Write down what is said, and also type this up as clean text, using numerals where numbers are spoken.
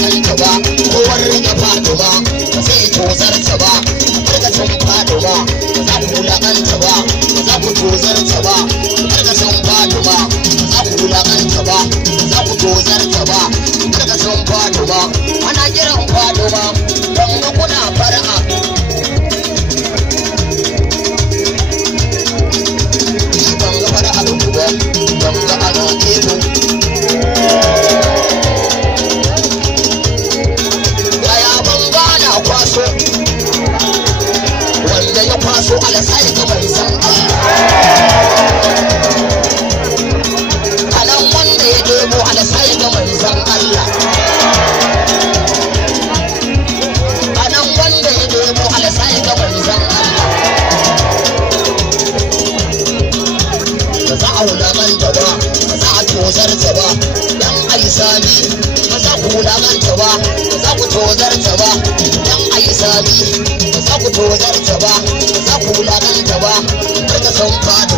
wulaƙanta ba, kowar rage faɗo ba, zai tozarta ba, karkashin faɗo ba, za ku wulaƙanta ba, za ku tozarta ba, karkashin faɗo ba, za ku wulaƙanta ba, za ku tozarta ba, karkashin faɗo ba, ana kiran faɗo ba, don ga kuna fara'a. Ban ga fara'a da ku ba, ban ga ana ego. Wanda ya kwaso alasai ga manzan Allah, kanan wanda ya debo alasai ga manzan Allah, kanan wanda ya debo alasai ga manzan Allah. Ba za a wulaƙanta ba, ba za a tozarta ba, dan aisani ba za ku wulaƙanta ba, ba za ku tozarta ba, dan aisani za ku tozarta ba, za ku wulaƙanta ba, karka san fado